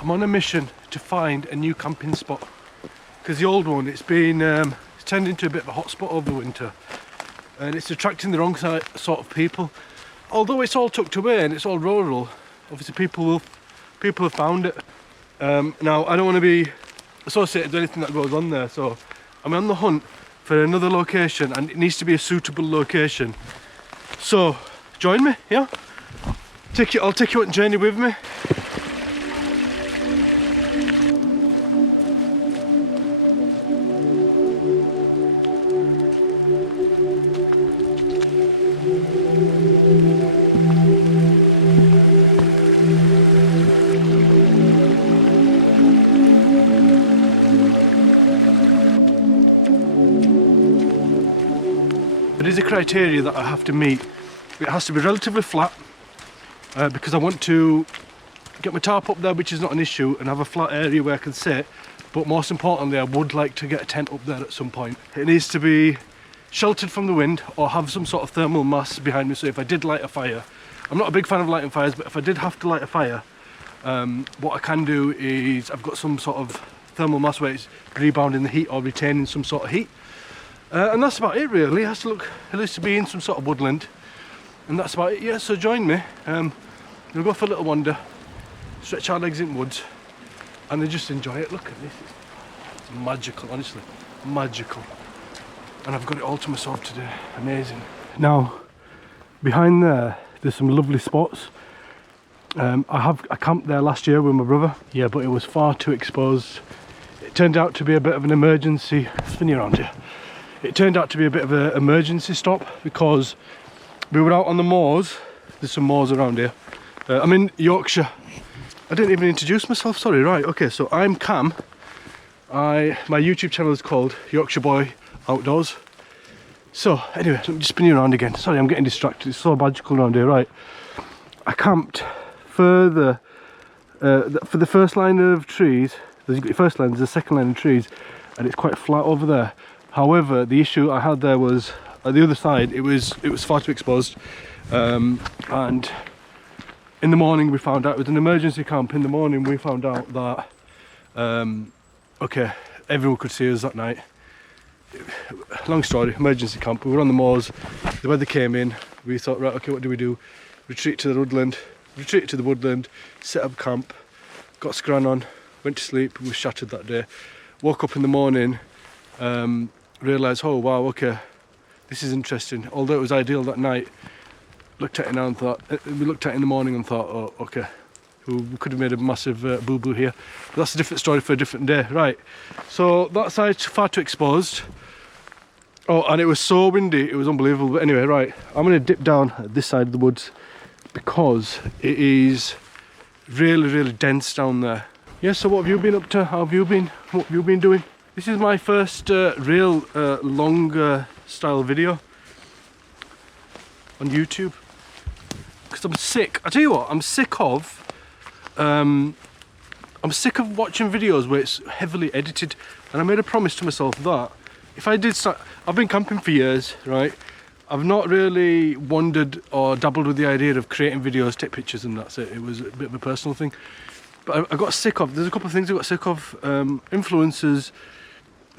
I'm on a mission to find a new camping spot because the old one, it's turned into a bit of a hotspot over the winter, and it's attracting the wrong sort of people. Although it's all tucked away and it's all rural, obviously people have found it. Now I don't want to be associated with anything that goes on there, so I'm on the hunt for another location, and it needs to be a suitable location. So join me, yeah? I'll take you on a journey with me. There is a criteria that I have to meet. It has to be relatively flat because I want to get my tarp up there, which is not an issue, and have a flat area where I can sit. But most importantly, I would like to get a tent up there at some point. It needs to be sheltered from the wind or have some sort of thermal mass behind me, so if I did light a fire, I'm not a big fan of lighting fires, but if I did have to light a fire, what I can do is I've got some sort of thermal mass where it's rebounding the heat or retaining some sort of heat. And that's about it really. It has to look, it needs to be in some sort of woodland, and that's about it. Yeah, so join me. We'll go for a little wander, stretch our legs in woods, and then just enjoy it. Look at this, it's magical, honestly, magical. And I've got it all to myself today, amazing. Now, behind there's some lovely spots. I camped there last year with my brother, yeah, but it was far too exposed. It turned out to be a bit of an emergency, spinning around here. It turned out to be a bit of an emergency stop because we were out on the moors. There's some moors around here. I'm in Yorkshire. I didn't even introduce myself, sorry. Right, okay, so I'm Cam. My YouTube channel is called Yorkshire Boy Outdoors. So anyway, let me just spin you around again. Sorry, I'm getting distracted. It's so magical around here. Right, I camped further for the first line of trees. There's the first line, there's a second line of trees, and it's quite flat over there. However, the issue I had there was at the other side, it was far too exposed, and in the morning we found out it was an emergency camp. In the morning we found out that okay, everyone could see us that night. Long story, emergency camp. We were on the moors, the weather came in, we thought, right, okay, what do we do? Retreated to the woodland, set up camp, got scran on, went to sleep, we were shattered that day. Woke up in the morning, realised, oh wow, okay, this is interesting. Although it was ideal that night, looked at it now and thought, we looked at it in the morning and thought, oh okay, we could have made a massive boo-boo here. But that's a different story for a different day. Right, so that side's far too exposed. Oh, and it was so windy, it was unbelievable. But anyway, right, I'm going to dip down at this side of the woods because it is really, really dense down there. Yeah, so what have you been up to? How have you been? What have you been doing? This is my first real longer style video on YouTube because I'm sick. I tell you what, I'm sick of watching videos where it's heavily edited, and I made a promise to myself that if I did start, I've been camping for years, right? I've not really wandered or dabbled with the idea of creating videos, take pictures and that's it. It was a bit of a personal thing. But I got sick of, there's a couple of things I got sick of. Influencers,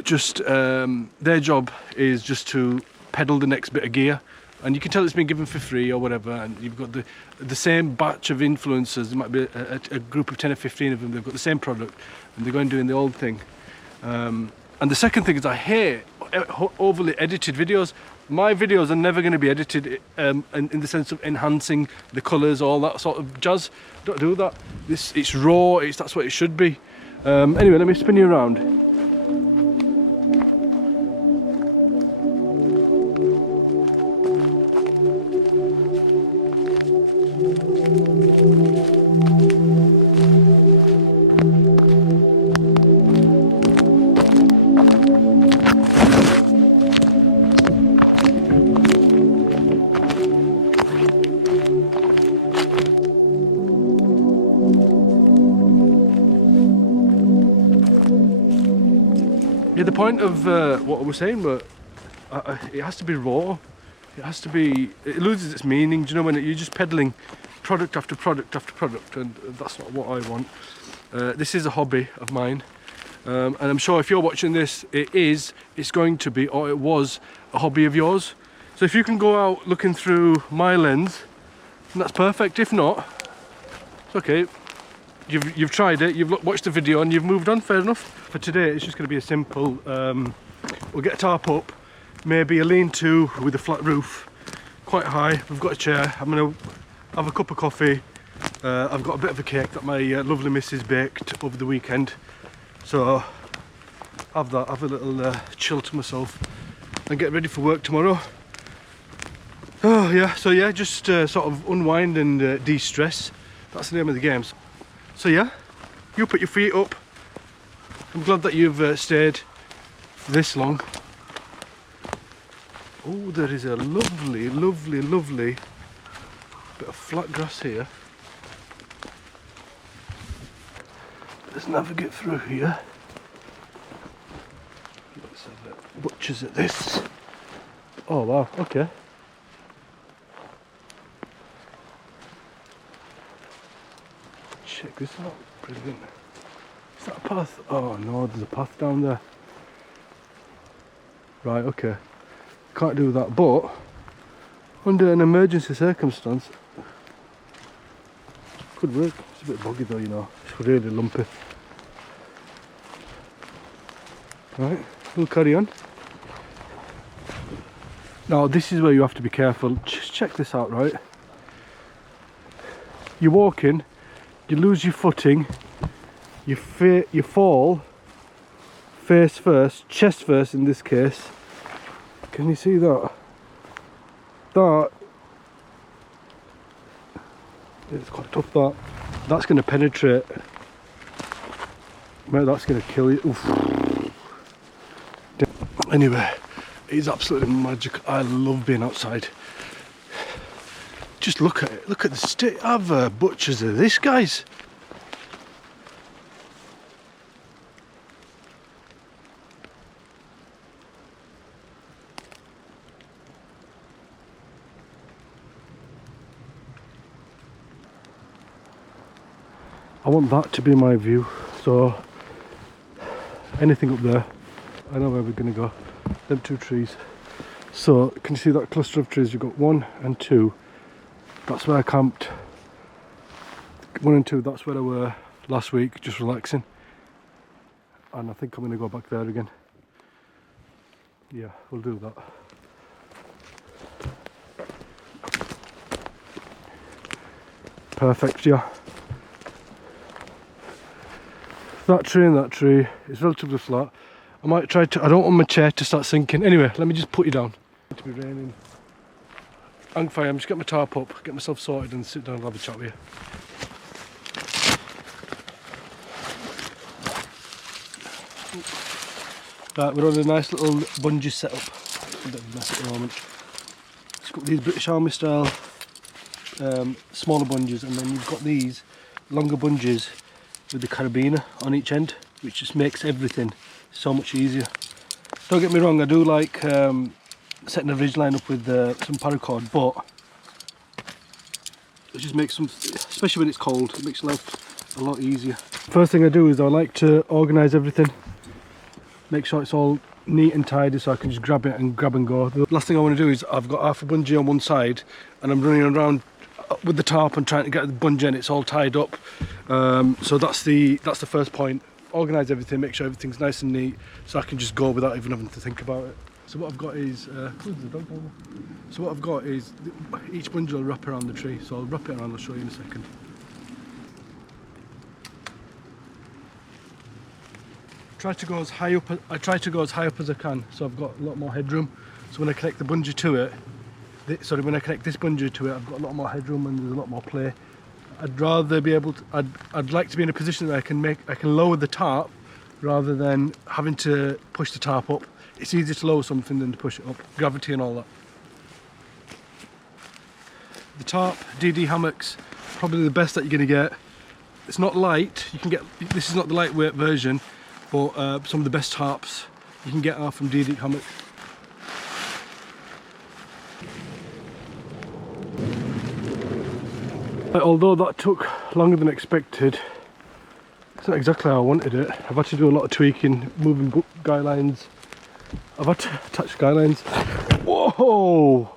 just their job is just to peddle the next bit of gear. And you can tell it's been given for free or whatever, and you've got the same batch of influencers. There might be a group of 10 or 15 of them, they've got the same product, and they're going doing the old thing. And the second thing is I hate overly edited videos. My videos are never going to be edited in the sense of enhancing the colours, all that sort of jazz. Don't do that. It's raw, that's what it should be. Anyway, let me spin you around. Yeah, the point of what I was saying, but it has to be raw. It has to be. It loses its meaning. Do you know when you're just peddling product after product after product, and that's not what I want. This is a hobby of mine, and I'm sure if you're watching this, it's going to be, or it was, a hobby of yours. So if you can go out looking through my lens, then that's perfect. If not, it's okay. You've tried it, you've watched the video and you've moved on, fair enough. For today it's just going to be a simple, we'll get a tarp up, maybe a lean-to with a flat roof, quite high. We've got a chair, I'm going to have a cup of coffee. I've got a bit of a cake that my lovely missus baked over the weekend, so have that, have a little chill to myself and get ready for work tomorrow. Oh yeah, so yeah, just sort of unwind and de-stress. That's the name of the game. So yeah, you put your feet up. I'm glad that you've stayed this long. Oh, there is a lovely, lovely, lovely bit of flat grass here. Let's navigate through here. Let's have a butchers at this. Oh wow, okay. Check this out, brilliant. Is that a path? Oh no, there's a path down there. Right, okay. Can't do that, but under an emergency circumstance, could work. It's a bit boggy though, you know. It's really lumpy. Right, we'll carry on. Now this is where you have to be careful. Just check this out, right? You're walking, you lose your footing, you fall face first, chest first in this case. Can you see that? It's quite tough, that's going to penetrate. Mate, that's going to kill you. Oof. Anyway, it's absolutely magic. I love being outside. Just look at it. Look at the state of butchers of this, guys. I want that to be my view, so anything up there, I know where we're going to go. Them two trees. So can you see that cluster of trees? You've got 1 and 2. That's where I camped. 1 and 2, that's where I were last week, just relaxing. And I think I'm going to go back there again. Yeah, we'll do that. Perfect, yeah. That tree and that tree is relatively flat. I might try to, I don't want my chair to start sinking. Anyway, let me just put you down. It's to be raining. Hang fire, I'm just getting my tarp up, get myself sorted and sit down and have a chat with you. Right, we're on a nice little bungee setup. It's a bit of a mess at the moment. It's got these British Army style smaller bungees, and then you've got these longer bungees with the carabiner on each end, which just makes everything so much easier. Don't get me wrong, I do like setting a ridge line up with some paracord, but it just makes some, especially when it's cold, it makes life a lot easier. First thing I do is I like to organise everything, make sure it's all neat and tidy so I can just grab it and grab and go. The last thing I want to do is I've got half a bungee on one side and I'm running around with the tarp and trying to get the bungee and it's all tied up. So that's the first point. Organise everything, make sure everything's nice and neat so I can just go without even having to think about it. So what I've got is each bungee will wrap around the tree, so I'll wrap it around, I'll show you in a second. I try to go as high up as I can, so I've got a lot more headroom. So when I connect the bungee to it, when I connect this bungee to it, I've got a lot more headroom and there's a lot more play. I'd rather be able to, I'd like to be in a position that I can lower the tarp rather than having to push the tarp up. It's easier to lower something than to push it up, gravity and all that. The tarp, DD hammocks, probably the best that you're going to get. It's not light, you can get, this is not the lightweight version, but some of the best tarps you can get are from DD hammock. Although that took longer than expected, It's not exactly how I wanted it. I've had to do a lot of tweaking, moving guy lines. I've had to attach guy lines. Whoa!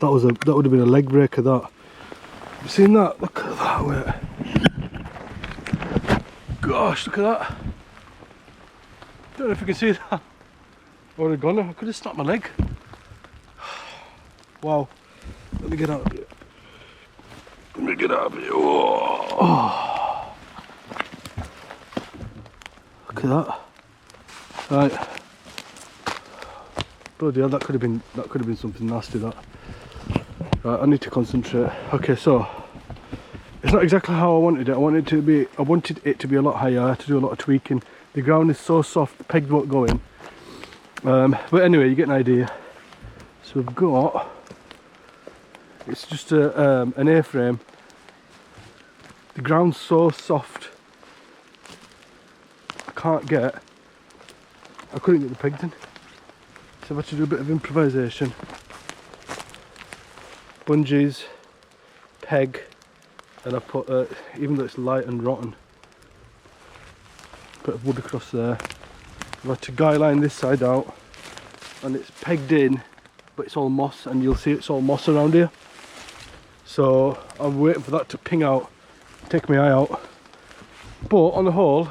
That would have been a leg breaker, that. You seen that? Look at that, wait. Gosh, look at that. Don't know if you can see that. I would have gone. I could have snapped my leg. Wow. Let me get out of here. Let me get out of here. Oh. Look at that. Right. Bloody hell, that could have been something nasty, that. Right, I need to concentrate. Okay, so it's not exactly how I wanted it. I wanted it to be a lot higher. I had to do a lot of tweaking. The ground is so soft, the pegs won't go in. But anyway, you get an idea. So we've got, it's just an A-frame. The ground's so soft, I couldn't get the pegs in. So I've had to do a bit of improvisation. Bungees, peg, and I put, even though it's light and rotten, bit of wood across there. I've had to guy line this side out, and it's pegged in, but it's all moss, and you'll see it's all moss around here. So I'm waiting for that to ping out, take my eye out. But on the whole,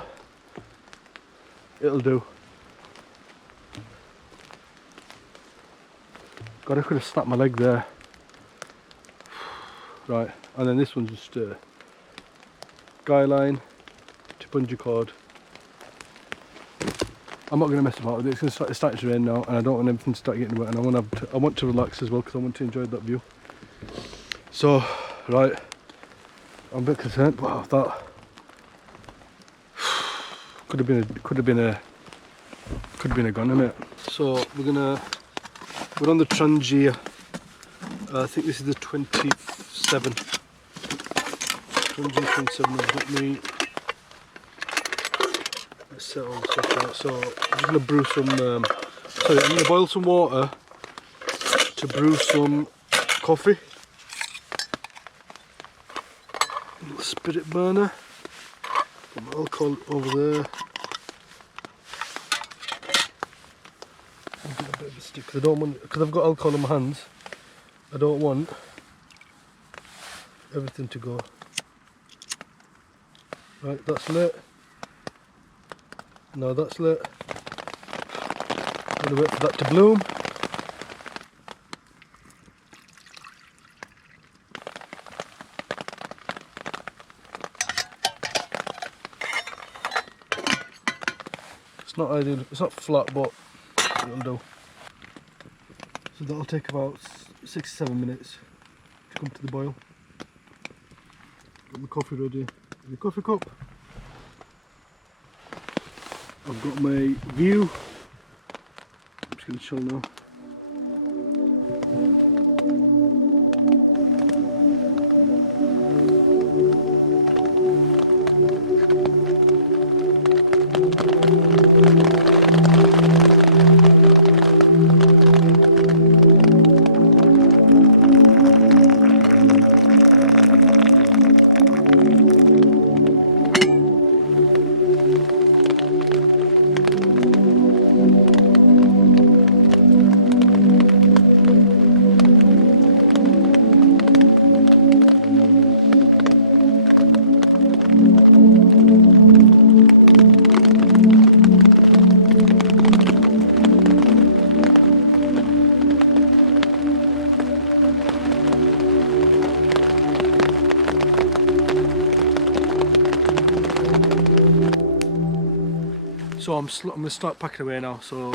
it'll do. God, I could have snapped my leg there. Right, and then this one's just guy line to bungee cord. I'm not going to mess about with it. It's starting to rain now, and I don't want everything to start getting wet, and I want to relax as well, because I want to enjoy that view. So, right, I'm a bit concerned. Wow, that could have been a gunner, mate. So we're on the Trangia. I think this is the 27. Trangia 27. I've got me. Let's set all the stuff out. So I'm just going to brew some. I'm going to boil some water to brew some coffee. Little spirit burner. Put my alcohol over there. I'll get a bit of a stick because I don't want, because I've got alcohol in my hands. I don't want everything to go. Right, that's lit. Now that's lit. I'm going to wait for that to bloom. It's not ideal, it's not flat, but it'll do. So that'll take about 6 to 7 minutes to come to the boil. Got my coffee ready in the coffee cup. I've got my view. I'm just going to chill now. So I'm going to start packing away now. So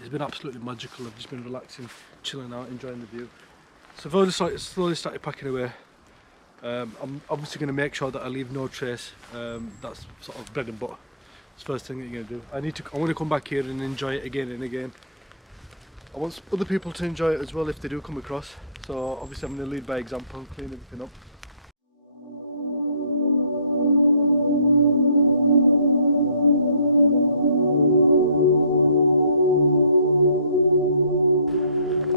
it's been absolutely magical. I've just been relaxing, chilling out, enjoying the view. So I've already slowly started packing away. I'm obviously going to make sure that I leave no trace. That's sort of bread and butter. It's the first thing that you're going to do. I want to come back here and enjoy it again and again. I want other people to enjoy it as well if they do come across. So obviously I'm going to lead by example and clean everything up.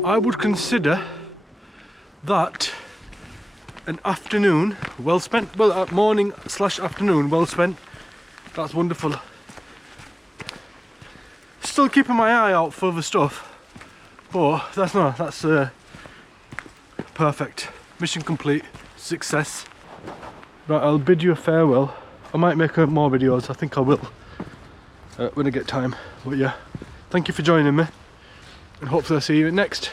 I would consider that an afternoon well spent. Well, morning slash afternoon well spent. That's wonderful. Still keeping my eye out for other stuff, but that's perfect. Mission complete. Success. Right, I'll bid you a farewell. I might make more videos. I think I will when I get time. But yeah, thank you for joining me, and hopefully I'll see you next.